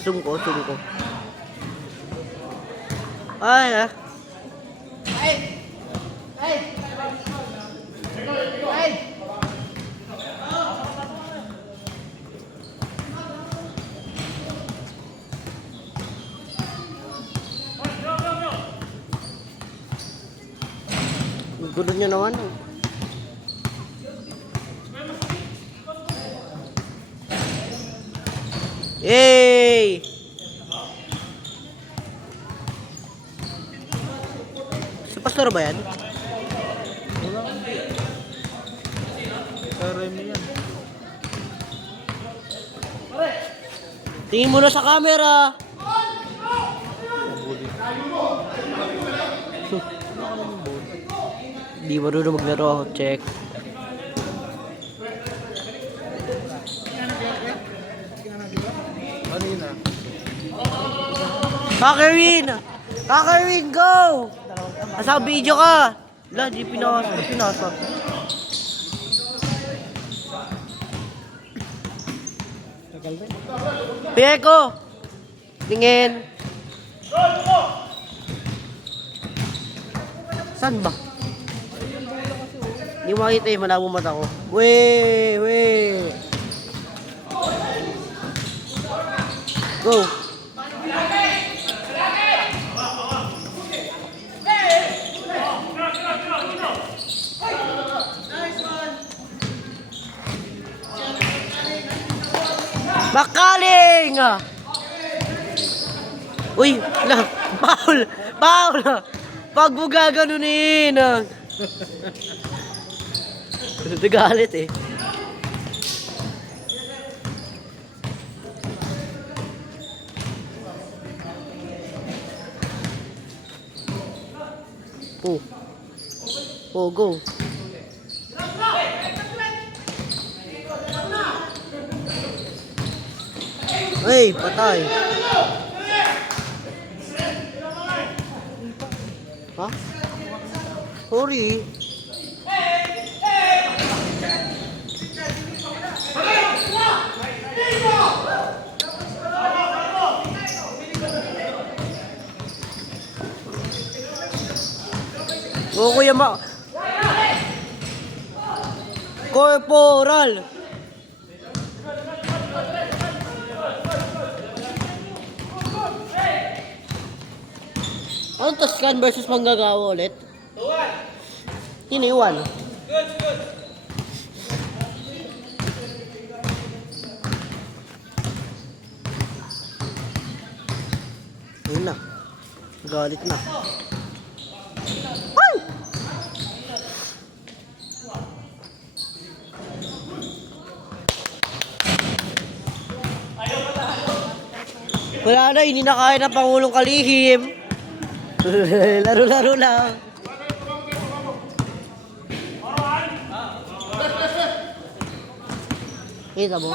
Zoom ko. Ay, ah. Gulo niya naman. Yay! Si Pastor ba yan? Wala. Remy yan. Tingin mo na sa camera. Di marunong maglaro. Check. Kanina. Kakerwin, go! Nasa video ka. Wala, di pinasa. Pieko! Tingin. Saan ba? Hindi makita eh, malabo mata ko. Weh! Go! Makaling! Uy, Paul! Pag mo gaganunin! Nagalit eh. Go. Hey, patay. Ha? Sorry. O Kuya Corporal. Ano to, scan versus manggagawa ulit? Iniwan. Good. Ayun na. Galit na. Ay! Wala na, hindi na kaya ng Pangulong Kalihim. Laro-laro lang. Kita mo?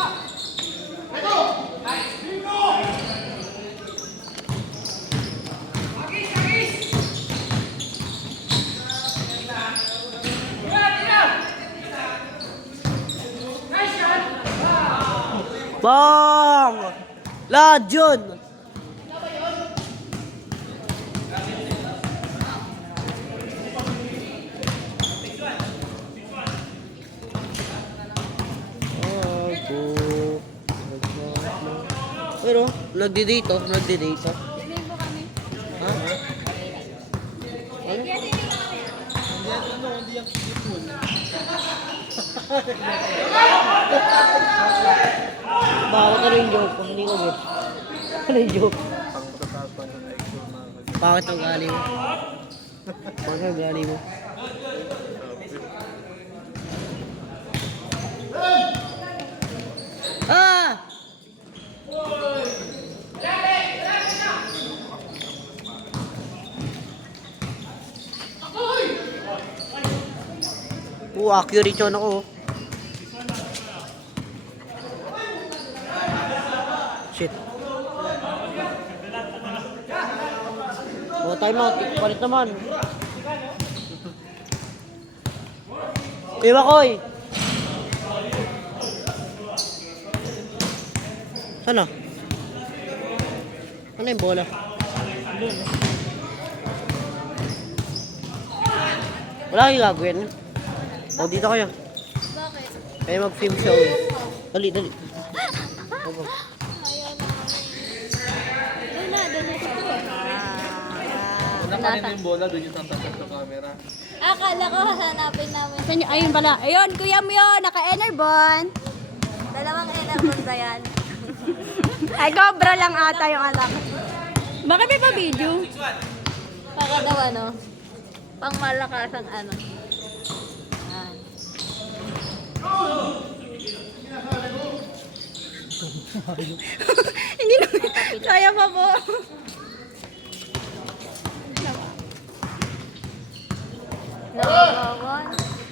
Bang! Lajon! Pero, nagdi-date. Libo kami. Ha? Ano? Hindi yung ipon. Bakit ano yung joke ko? Hindi ko get. Ano yung joke? Pang matataas pa ng IQ mga kanya. Bakit ang gali mo? Bakit ang gali mo? Ah! Accurate yun ako. Shit. Time out. Palit naman. Iwa koy. Ano? Ano yung bola? Wala kayong gagawin. O, dito kayo. Bakit? Kaya mag-film show. Dali, dali. Opo. Ayaw na. Doon na siya. Wala kanina yung bola, doon yung tatatag sa camera. Akala ko hahanapin namin. Saan yun? Ayun pala. Ayun, Kuya Mio, naka-Enerbon. Dalawang enabon ba yan? Ay, Cobra lang ata yung anak. Bakit may pa-video? Baka daw ano, pang malakasang ano. Yan. Hindi na. Kaya pa po. Nakawawan.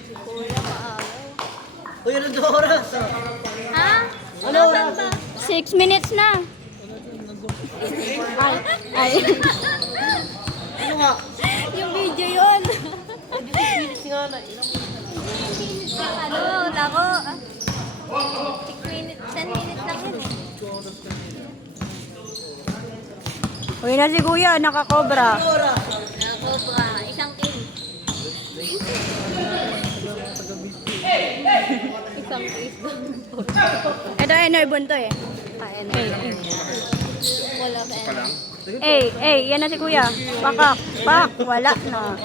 Si Kuya maagaw. Uy, ano doon oras? Ha? Ano oras? 6 minutes na. Ay, ay. Ano nga? Yung video yun. Bilis nga na. Ano, nako. 6 minutes, 10 minutes lang yun eh. Uy na si Kuya, naka-Cobra. Oras. Nakobra, isang kill. Isang kill. Ito Enerbon to eh. Kain. Wala pa yan. Yan na si Kuya. Pak, wala na.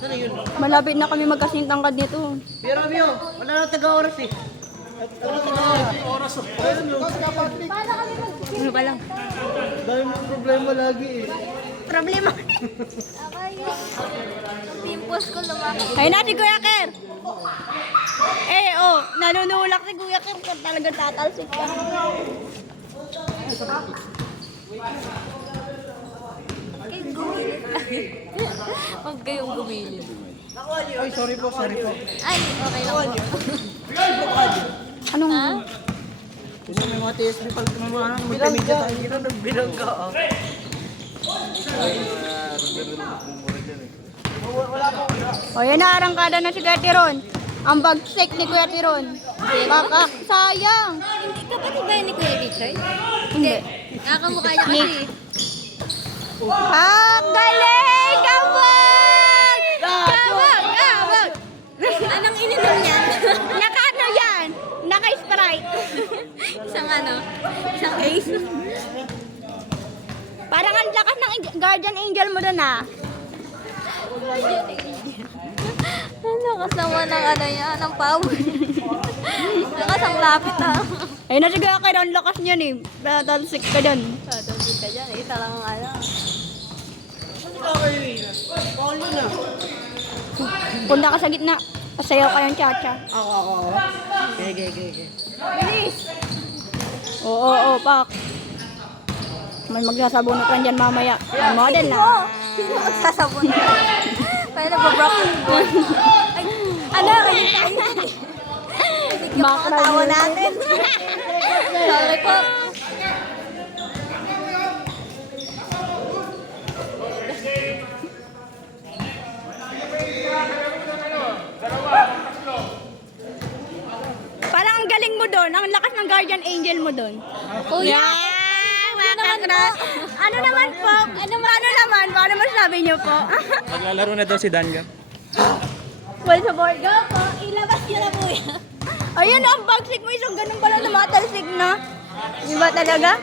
Ano yun? Malapit na kami magkasintangkad nito. Pero Mio, wala na taga-oras eh. Wala taga-oras. Ano ba lang? Dahil may problema lagi eh. Problema. Akay, yung pimples ko lumaki. Ayun na si Kuya Ker. Nanunulak si Kuya Ker kung talagang tatalsik ka. Ay, gumilid. Huwag kayong gumilid. Ay, sorry po. Ay, okay lang po. Anong? Ha? Kasi may mga TSB pala may mga multimedia tayo. Hindi na nagbilang ka. O yan na, arangkada na si Kuya Tiron. Ang bagsik ni Kuya Tiron. Sayang. Hindi kapatid ba yun ni Kuya Richard? Hindi. Nakakamukha niya kasi. Galing! Kabog! Kabog! Anong ininom niya? Naka-ano yan? Naka-Sprite. Isang ano? Isang ace? Parang ang lakas ng guardian angel mo doon ah. Ano, kasama ng ano niya, ng power. Lakas ang lapit ha. Ayun na si Kuya Ker, ang lakas niyan eh. Tatalsik ka dyan. Tatawag ka dyan, isa lang ang ano. Paul yun ah. Punta ka sa gitna. Pasayaw ka yung cha-cha. Ako. Okay. Bilis! Oo, pak. May magsasabunutan dyan mamaya. Ang model na. Sino magsasabon? Kaya nababroken bone. Ay, ano? Yung mga tawa natin. Sorry po. Parang ang galing mo doon. Ang lakas ng guardian angel mo doon. Kuya, Ano naman po? Paano masabi niyo po? Maglalaro na daw si Danga. Well, sa board. go po, ilabas niyo na po yan. Ayun, ang bagsik mo isang ganun pala na matalsik na. Di ba talaga?